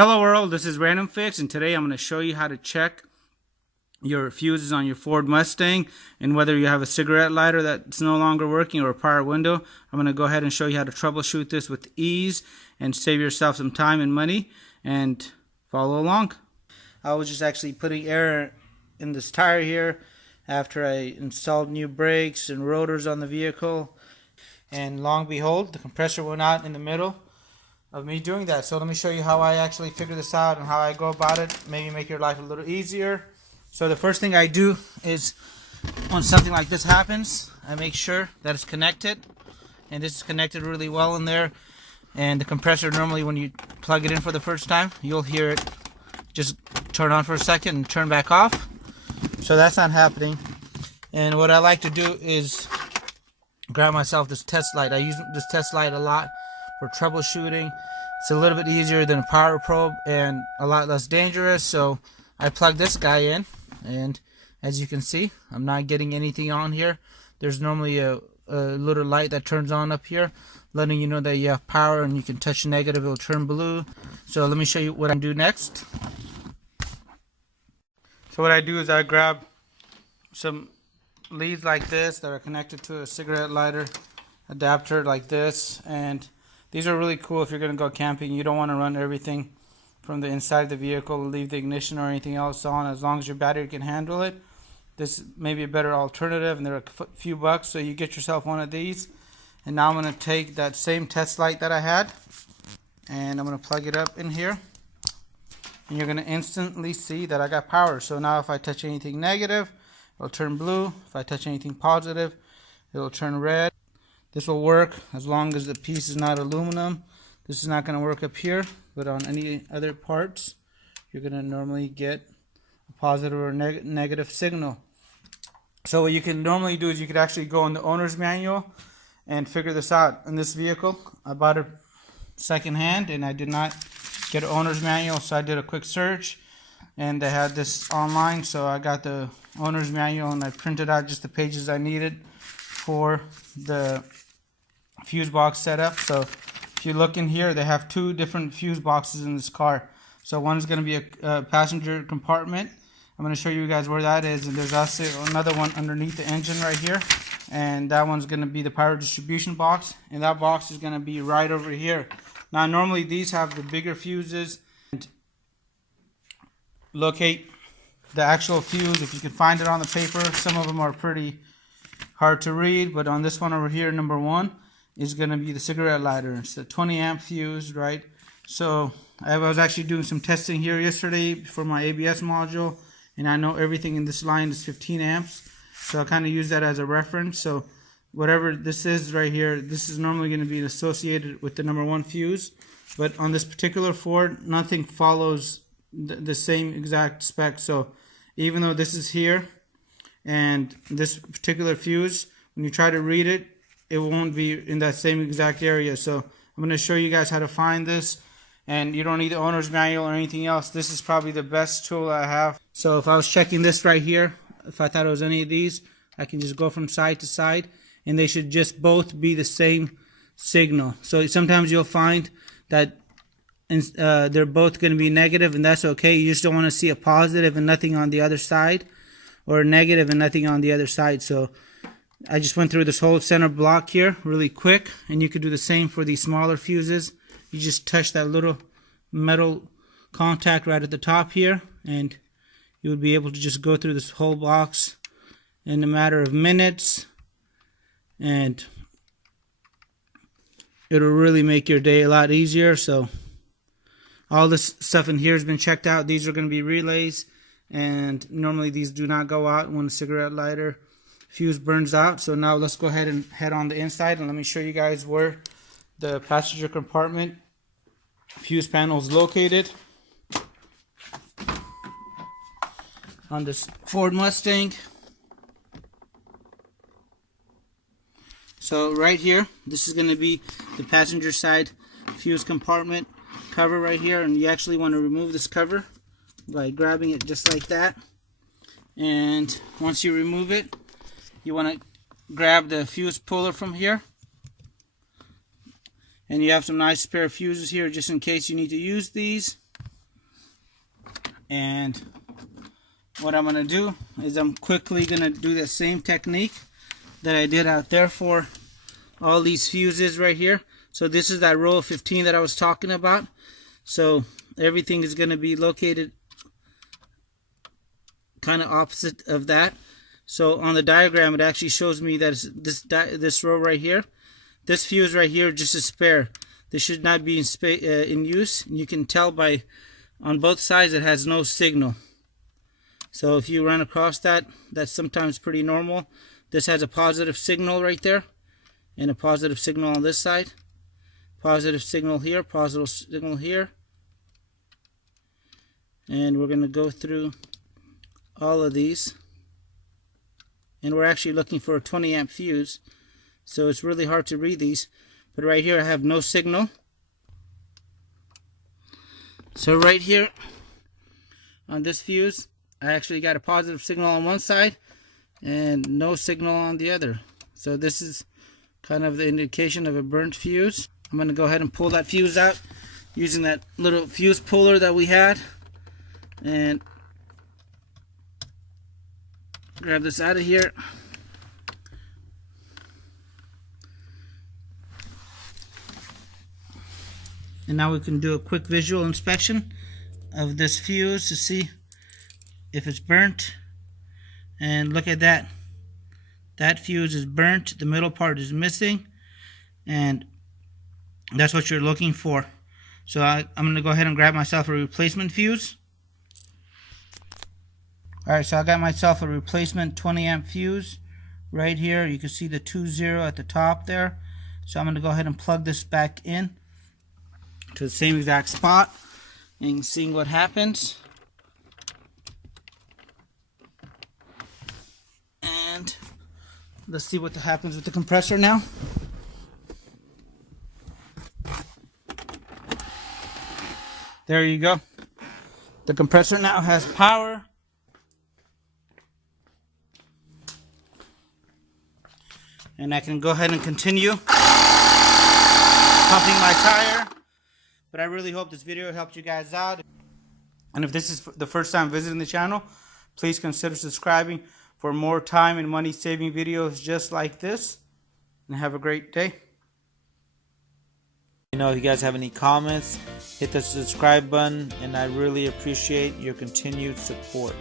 Hello world, this is Random Fix, and today I'm going to show you how to check your fuses on your Ford Mustang and whether you have a cigarette lighter that's no longer working or a power window. I'm going to go ahead and show you how to troubleshoot this with ease and save yourself some time and money, and follow along. I was just actually putting air in this tire here after I installed new brakes and rotors on the vehicle, and long behold, the compressor went out in the middle of me doing that. So let me show you how I actually figure this out and how I go about it, maybe make your life a little easier. So the first thing I do is, when something like this happens, I make sure that it's connected, and this is connected really well in there. And the compressor, normally when you plug it in for the first time, you'll hear it just turn on for a second and turn back off. So that's not happening. And what I like to do is grab myself this test light. I use this test light a lot for troubleshooting. It's a little bit easier than a power probe and a lot less dangerous. So I plug this guy in, and as you can see, I'm not getting anything on here. There's normally a little light that turns on up here, letting you know that you have power, and you can touch negative, it'll turn blue. So let me show you what I do next. So what I do is I grab some leads like this that are connected to a cigarette lighter adapter like this, and these are really cool if you're going to go camping. You don't want to run everything from the inside of the vehicle, leave the ignition or anything else on. As long as your battery can handle it, this may be a better alternative, and they're a few bucks, so you get yourself one of these. And now I'm going to take that same test light that I had, and I'm going to plug it up in here, and you're going to instantly see that I got power. So now if I touch anything negative, it'll turn blue. If I touch anything positive, it'll turn red. This will work as long as the piece is not aluminum. This is not going to work up here, but on any other parts, you're going to normally get a positive or negative signal. So what you can normally do is you could actually go in the owner's manual and figure this out. In this vehicle, I bought it secondhand, and I did not get an owner's manual, so I did a quick search, and they had this online. So I got the owner's manual, and I printed out just the pages I needed for the fuse box setup. So if you look in here, they have two different fuse boxes in this car. So one is going to be a passenger compartment. I'm going to show you guys where that is, and there's also another one underneath the engine right here, and that one's going to be the power distribution box, and that box is going to be right over here. Now normally these have the bigger fuses, and locate the actual fuse if you can find it on the paper. Some of them are pretty hard to read, but on this one over here, number 1 is going to be the cigarette lighter. It's a 20 amp fuse, right? So I was actually doing some testing here yesterday for my ABS module, and I know everything in this line is 15 amps, so I kind of use that as a reference. So whatever this is right here, this is normally going to be associated with the number 1 fuse, but on this particular Ford, nothing follows the same exact spec. So even though this is here, and this particular fuse, when you try to read it, it won't be in that same exact area. So I'm going to show you guys how to find this, and you don't need the owner's manual or anything else. This is probably the best tool I have. So if I was checking this right here, if I thought it was any of these, I can just go from side to side, and they should just both be the same signal. So sometimes you'll find that they're both going to be negative, and that's okay. You just don't want to see a positive and nothing on the other side, or a negative and nothing on the other side. So I just went through this whole center block here really quick, and you could do the same for these smaller fuses. You just touch that little metal contact right at the top here, and you would be able to just go through this whole box in a matter of minutes, and it'll really make your day a lot easier. So all this stuff in here has been checked out. These are going to be relays, and normally these do not go out when a cigarette lighter fuse burns out. So now let's go ahead and head on the inside, and let me show you guys where the passenger compartment fuse panel is located on this Ford Mustang. So right here, this is going to be the passenger side fuse compartment cover right here, and you actually want to remove this cover by grabbing it just like that. And once you remove it, you want to grab the fuse puller from here, and you have some nice spare fuses here just in case you need to use these. And what I'm going to do is I'm quickly going to do the same technique that I did out there for all these fuses right here. So this is that row of 15 that I was talking about. So everything is going to be located kind of opposite of that. So on the diagram, it actually shows me that this row right here, this fuse right here, just a spare. This should not be in use. And you can tell by on both sides it has no signal. So if you run across that, that's sometimes pretty normal. This has a positive signal right there, and a positive signal on this side. Positive signal here, positive signal here. And we're going to go through all of these. And we're actually looking for a 20 amp fuse, so it's really hard to read these. But right here I have no signal. So right here on this fuse, I actually got a positive signal on one side and no signal on the other. So this is kind of the indication of a burnt fuse. I'm going to go ahead and pull that fuse out using that little fuse puller that we had, and grab this out of here. And now we can do a quick visual inspection of this fuse to see if it's burnt. And look at that. That fuse is burnt. The middle part is missing. And that's what you're looking for. So I'm going to go ahead and grab myself a replacement fuse. Alright, so I got myself a replacement 20 amp fuse right here. You can see the 2-0 at the top there. So I'm going to go ahead and plug this back in to the same exact spot and seeing what happens. And let's see what happens with the compressor now. There you go. The compressor now has power. And I can go ahead and continue pumping my tire. But I really hope this video helped you guys out. And if this is the first time visiting the channel, please consider subscribing for more time and money saving videos just like this. And have a great day. You know, if you guys have any comments, hit the subscribe button, and I really appreciate your continued support.